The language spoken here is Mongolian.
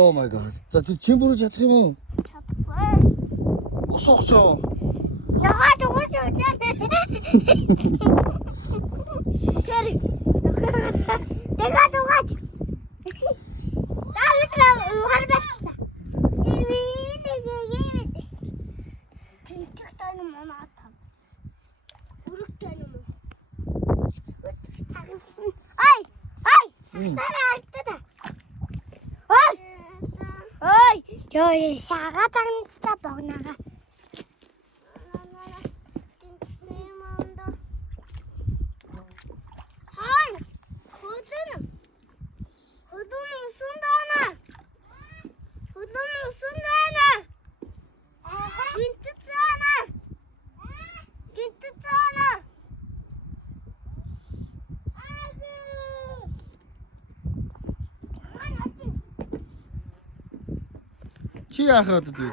Oh my god. За чи чин бүрэж чадах юм уу? Чадахгүй. Ус уухчаа. Ягаад угаж удаа. Кэри. Ягаад угаж. Таавч харбачлаа. Тэнтэг тань манатаа. Үрэг тань юм. Ай! Ай! Сараа артаа. Ой! Ой! Ёй, сага танцтай богнага. Хай! Хөдөн. Хөдөн усан даана. Хөдөн усан даана. Гинт цаана. Гинт цаана. Чи яахад вэ?